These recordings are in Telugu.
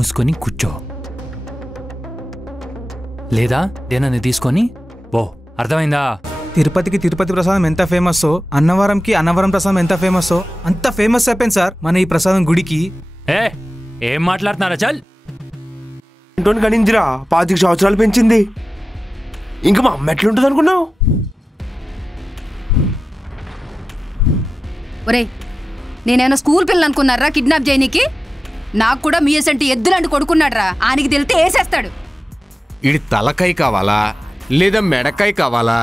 మూసుకొని కూర్చో, లేదా దేనాన్ని తీసుకొని ఓ. అర్థమైందా? తిరుపతికి తిరుపతి ప్రసాదం ఎంత ఫేమస్, అన్నవరంకి అన్నవరం ప్రసాదం ఎంత ఫేమస్, అంత ఫేమస్ అయిపోయింది సార్ మన ఈ ప్రసాదం గుడికి. ఏం మాట్లాడుతున్నారా? చల్ గణించిరా 25 సంవత్సరాలు పెంచింది. ఇంకా మా అమ్మ ఎట్లుంటుంది అనుకున్నావు? ఒరే, నేనేమైనా స్కూల్ పిల్లలు అనుకున్నారా కిడ్నాప్ చేయనీకి? నాకు కూడా మీ ఎసంటి ఎద్దులాంటి కొడుకున్నాడ్రా, ఆనికి తెలితే వేసేస్తాడు. ఇది తలకాయ కావాలా లేదా మెడకాయ కావాలా?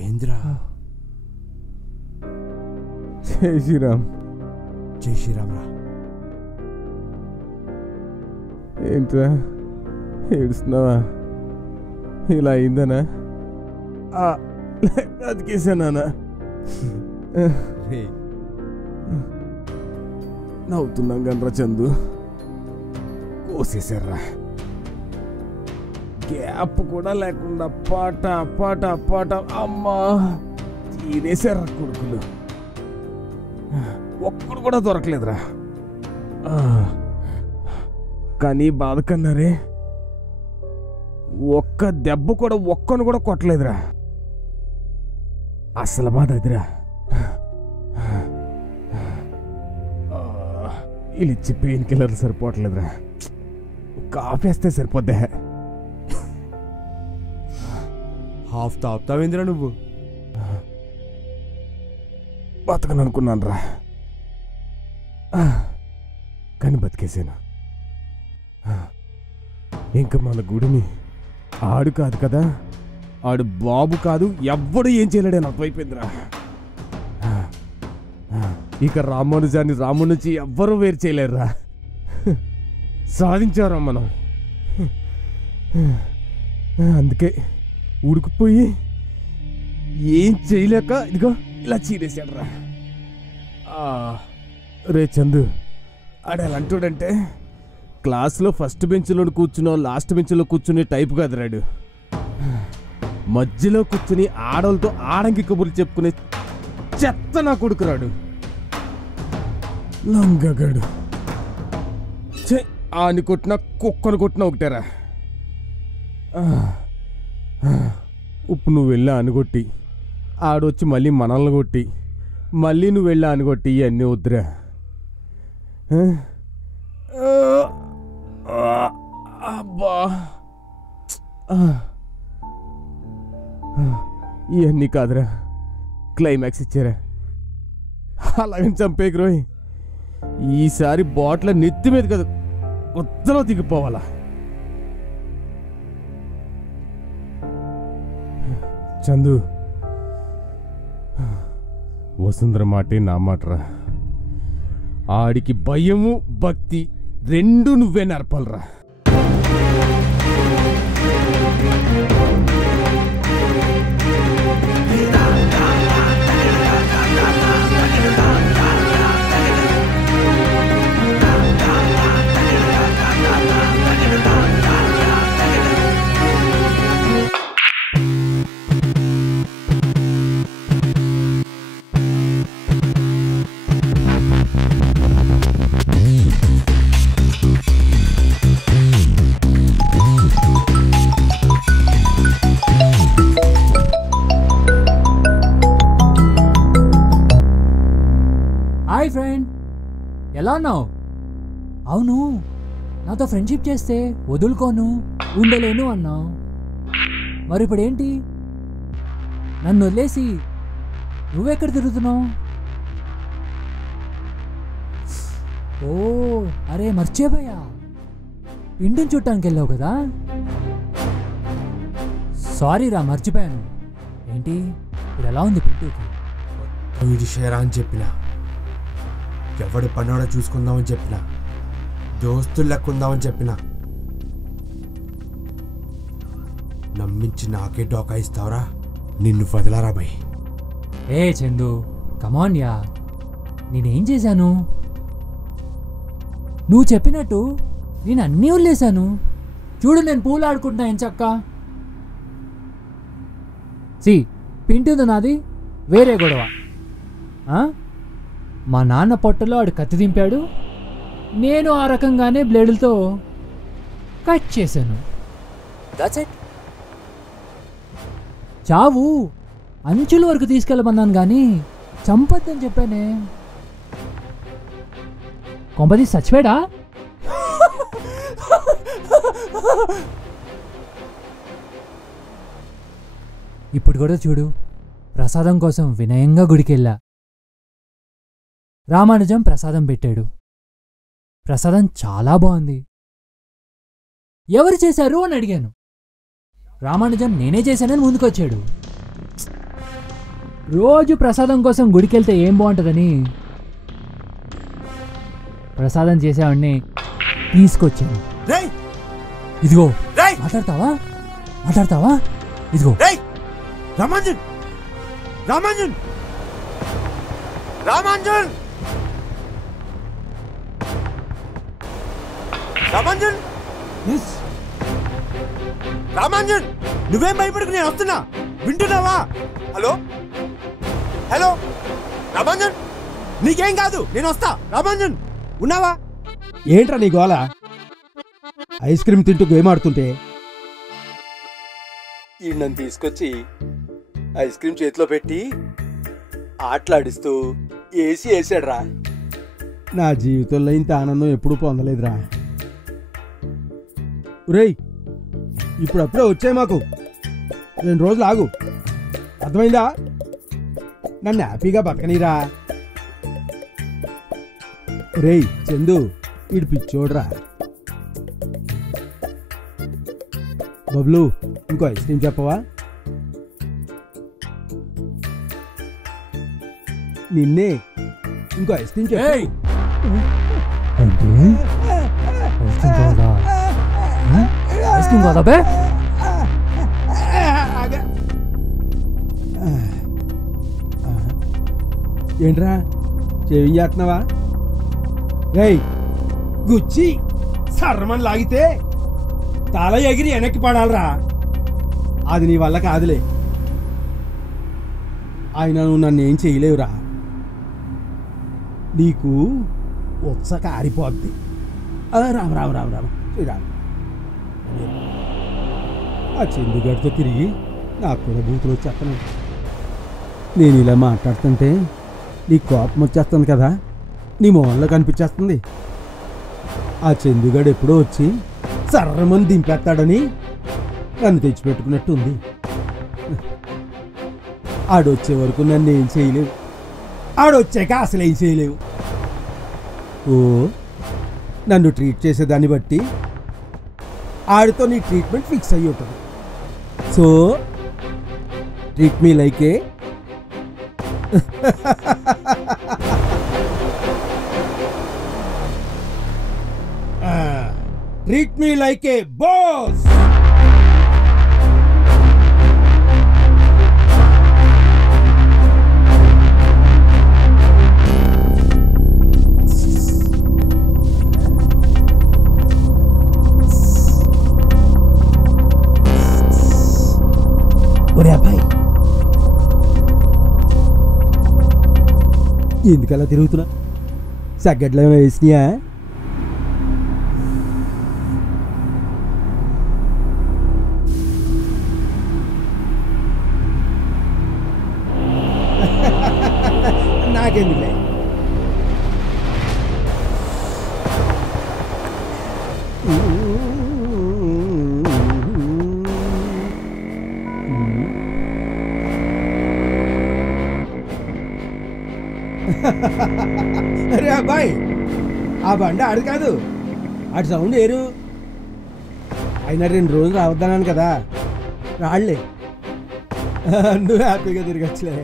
ఏంద్రా? జై శ్రీరామ్. జై శ్రీరామ్ రా. ఏంట్రా ఏడుస్తున్నావా? ఇలా అయిందనా? బతికేసానా? నవ్వుతున్నాం కనరా చందు, కోసేశారా. గ్యాప్ కూడా లేకుండా పాట పాట పాట అమ్మా తీరేశారా కొడుకులు. ఒక్కడు కూడా దొరకలేదురా. కానీ బాధ కన్నారే, ఒక్క దెబ్బ కూడా ఒక్కను కూడా కొట్టలేదురా. అసలు బాధ అదిరా. వీళ్ళు ఇచ్చి పెయిన్ కిల్లర్లు సరిపోవట్లేదురా. కాపేస్తే సరిపోద్దా? హాఫ్ తాపుతావేంద్రా నువ్వు? బతకను అనుకున్నాను రా, కానీ బతికేసాను. ఇంకా మన గుడిని ఆడు కాదు కదా, ఆడు బాబు కాదు, ఎవ్వడు ఏం చేయలేడని అర్థమైపోయిందిరా. ఇక రామానుజాన్ని రాముడి నుంచి ఎవ్వరూ వేరు చేయలేరురా. సాధించారా మనం. అందుకే ఉడికిపోయి ఏం చేయలేక ఇదిగో ఇలా చీరేశాడు రా. రే చందు, ఆడు ఎలా అంటాడంటే క్లాస్లో ఫస్ట్ బెంచ్లో కూర్చున్నావు, లాస్ట్ బెంచ్లో కూర్చునే టైపు కాదు రాడు. మధ్యలో కూర్చుని ఆడవాళ్ళతో ఆడంగి కబుర్లు చెప్పుకునే చెత్త నా కొడుకురాడు. లంగగాడు. ఆని కొట్టినా కుక్కను కొట్టినా ఒకటేరా. ఇప్పుడు నువ్వు వెళ్ళా అనుకొట్టి, ఆడొచ్చి మళ్ళీ మనల్ని కొట్టి, మళ్ళీ నువ్వు వెళ్ళా అనుకొట్టి, ఇవన్నీ వద్దురా. అబ్బా, ఇవన్నీ కాదురా, క్లైమాక్స్ ఇచ్చారా. అలాగని చంపేకి రోయ్. ఈసారి బాటిల్ నెత్తి మీద కదా ఉత్తలో దిగిపోవాలా. చందు, వసుంధర మాటే నా మాటరా. ఆడికి భయము భక్తి రెండు నువ్వే నేర్పాలరా. హాయ్ ఫ్రెండ్, ఎలా ఉన్నావు? అవును, నాతో ఫ్రెండ్షిప్ చేస్తే వదులుకోను, ఉండలేను అన్నావు. మరి ఇప్పుడు ఏంటి? నన్ను వదిలేసి నువ్వెక్కడ తిరుగుతున్నావు? ఓ అరే మర్చిపోయా, పిండిని చుట్టానికి వెళ్ళావు కదా. సారీ రా, మర్చిపోయాను. ఏంటి ఇప్పుడు ఎలా ఉంది పిండుకి? ఇది షేరా అని చెప్పిన, ఎవడి పనోడ చూసుకుందామని చెప్పిన, దోస్తులు లెక్కుందామని చెప్పిన, నమ్మించి నాకే డోకా ఇస్తావరా? నిన్ను వదలరా భయ్. ఏ చందు, కమాన్ యా, నేనేం చేశాను? నువ్వు చెప్పినట్టు నేను అన్నీ వదిలేశాను. చూడు, నేను పూలు ఆడుకుంటున్నా ఎంచక్క. పింటుంది నాది వేరే గొడవ. మా నాన్న పొట్టలో ఆడు కత్తి దింపాడు, నేను ఆ రకంగానే బ్లేడులతో కట్ చేశాను. That's it. చావు అంచుల వరకు తీసుకెళ్ళమన్నాను కానీ చంపొద్దని చెప్పానే. కొంపది చచ్చిపోయాడా? ఇప్పుడు కూడా చూడు, ప్రసాదం కోసం వినయంగా గుడికెళ్ళా. రామానుజం ప్రసాదం పెట్టాడు. ప్రసాదం చాలా బాగుంది. ఎవరు చేశారు అని అడిగాను. రామానుజం నేనే చేశానని ముందుకొచ్చాడు. రోజు ప్రసాదం కోసం గుడికెళ్తే ఏం బాగుంటుందని ప్రసాదం చేసేవాడిని తీసుకొచ్చాను. ఇదిగో, మాట్లాడతావా? ఇదిగో. రామాంజన్, రామాంజన్, రామాంజన్, రామాంజన్, రామాంజన్, నువ్వేం భయపడకు, నేను వస్తున్నా. వింటున్నావా? హలో హలో రామాంజన్, నీకేం కాదు, నేను వస్తా. రామాంజన్, ఉన్నావా? ఏంట్రా నీ గోల? ఐస్ క్రీమ్ తింటూ గేమ్ ఆడుతుంటే ఈ నన్ను తీసుకొచ్చి ఐస్ క్రీమ్ చేతిలో పెట్టి ఆటలాడిస్తూ ఏసీ వేసాడ్రా. నా జీవితంలో ఇంత ఆనందం ఎప్పుడూ పొందలేదురా. రేయ్, ఇప్పుడప్పుడే వచ్చాయి మాకు, 2 రోజులు ఆగు, అర్థమైందా? నన్ను హ్యాపీగా బతకనీరా. రేయ్ చందు, ఇటు పిచ్చోడ్రా. బబ్లు, ఇంకో ఐస్ క్రీమ్ చెప్పవా? నిన్నే, ఇంకో ఐస్ క్రీమ్ చెప్పు. ఐస్ క్రీమ్ కాదా బే? ఏంట్రా షేవింగ్ చేస్తున్నావా? రేయ్, గుచ్చి సర్రమని లాగితే తల ఎగిరి వెనక్కి పడాలరా. అది నీ వల్ల కాదులే. ఆయన నువ్వు నన్ను ఏం చేయలేవురా. నీకు ఉత్స కారిపోద్ది. రామ రామ రామ రామ శ్రీరామ్. ఆ చందుగడితో తిరిగి నాకు కూడా బూతులు వచ్చేస్తున్నాయి. నేను ఇలా మాట్లాడుతుంటే నీ కోపం వచ్చేస్తుంది కదా, నీ మొహంలో కనిపించేస్తుంది. ఆ చందుగాడు ఎప్పుడో వచ్చి సర్రమని దింపేస్తాడని నన్ను తెచ్చిపెట్టుకున్నట్టు ఉంది. ఆడొచ్చే వరకు నన్ను ఏం చేయలేవు, ఆడొచ్చాక అసలు ఏం చేయలేవు. ఓ, నన్ను ట్రీట్ చేసేదాన్ని బట్టి ఆడితో నీ ట్రీట్మెంట్ ఫిక్స్ అయ్యి ఉంటుంది. సో ట్రీట్ మీ లైక్ ఏ ట్రీట్ మీ లైక్ ఏ బాస్. ఒరే అబ్బాయి, ఎందుకలా తిరుగుతున్నా? సగ్గడ్లో ఏమైనా వేసినాయా? నాకెందుకులే. అరే అబ్బాయి, ఆ బండి ఆడు కాదు, ఆడు సౌండ్ ఏరు. అయినా 2 రోజులు రావద్దన్నాను కదా, రాళ్లే. నువ్వు హ్యాపీగా తిరగచ్చులే.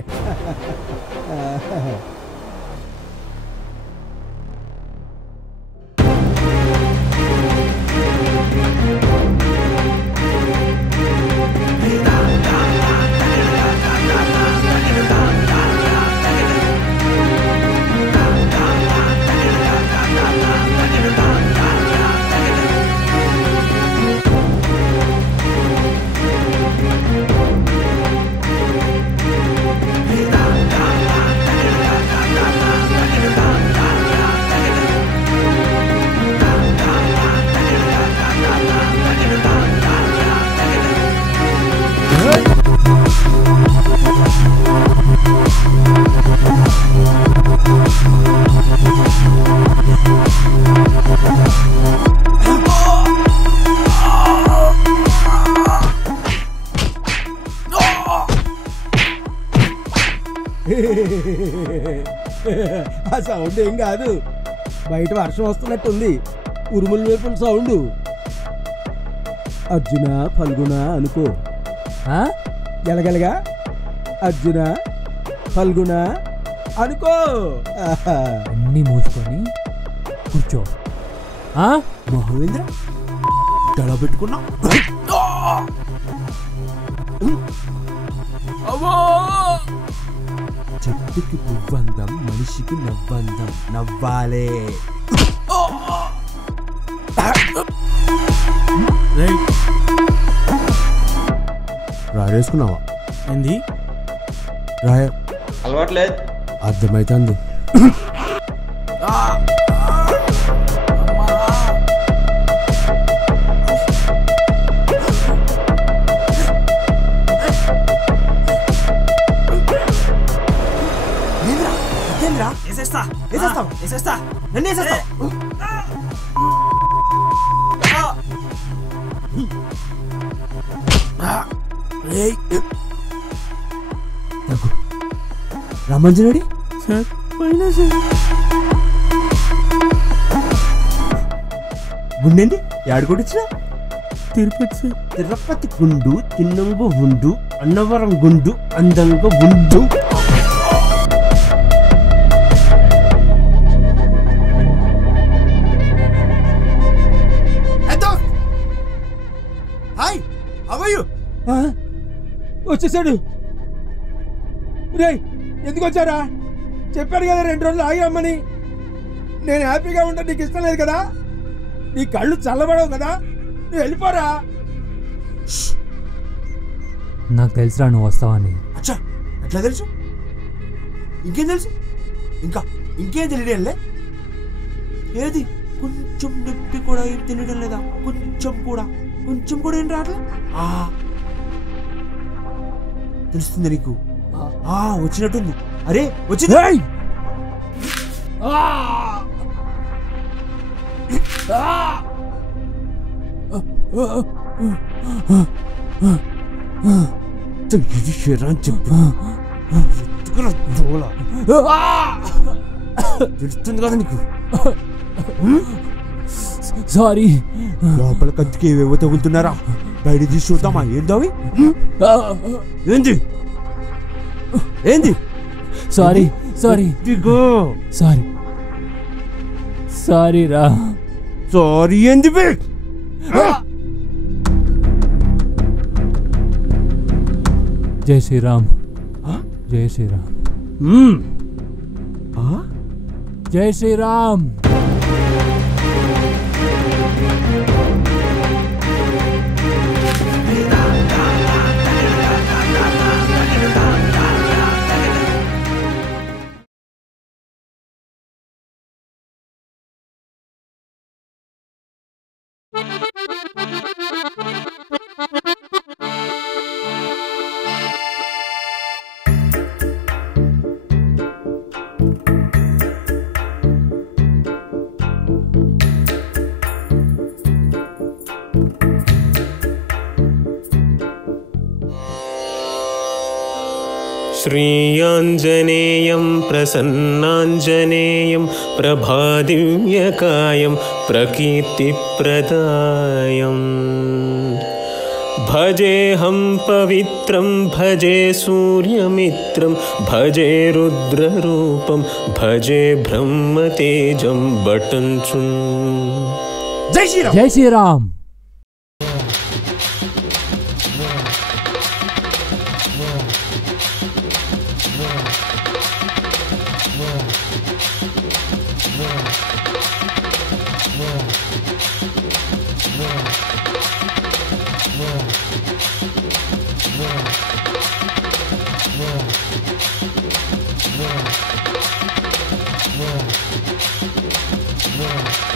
ఆ సౌండ్ ఏం కాదు, బయట వర్షం వస్తున్నట్టుంది, ఉరుముల వేపుల సౌండ్. అర్జున ఫల్గుణ అనుకో. గెలగలగా అర్జున ఫల్గుణ అనుకో. అన్నీ మూసుకొని కూర్చో. మహేంద్ర తల పెట్టుకున్నా. చెట్టుకి పువ్వందం, మనిషికి నవ్వందం, నవ్వాలే. రాయేసుకున్నావా? ఏంది రాయ అలవాట్లేదు. అర్థమైతుంది. రామంజనుడి సార్ గుండెండి యాడుకొడిచ్చినా? తిరుపతి సార్. తిరుపతి గుండు తిన్నంగు ఉండు, అన్నవరం గుండు అందంగా ఉండు. Hi, how are you? వచ్చేసాడు. రే, ఎందుకు వచ్చారా? చెప్పాను కదా 2 రోజులు ఆగి రమ్మని. నేను హ్యాపీగా ఉంటా, నీకు ఇష్టం లేదు కదా? నీ కళ్ళు చల్లబడవు కదా, నువ్వు వెళ్ళిపోరా. నాకు తెలుసురా నువ్వు వస్తావని. అచ్చా, ఎట్లా తెలుసు? ఇంకేం తెలుసు? ఇంకేం తెలియలే? ఏది కొంచెం నొప్పి కూడా ఏం తెలియడం లేదా? కొంచెం కూడా ఏం రావట్లే? తెలుస్తుంది నీకు? వచ్చినట్టుంది. అరే వచ్చింది. ఇది షేరా అని చెప్పు. తెలుస్తుంది కదా నీకు? సారీ. లోపల కంటికి ఏవేవో తగులుతున్నారా? బయట తీసి చూద్దామా? ఏందావి? ఏంది? సారీ రా. సారీ ఏంది? జై శ్రీరామ్. జై శ్రీరామ్. జై శ్రీరామ్. श्रीयाञ्जनेयं प्रसन्नाञ्जनेयं प्रभादिव्यकायं प्रकीर्तिप्रदायम् भजेऽहं पवित्रं भजे सूर्यमित्रं भजे रुद्ररूपं भजे ब्रह्मतेजं बटञ्चुं జై శ్రీరామ్. జై శ్రీరామ్. Yeah.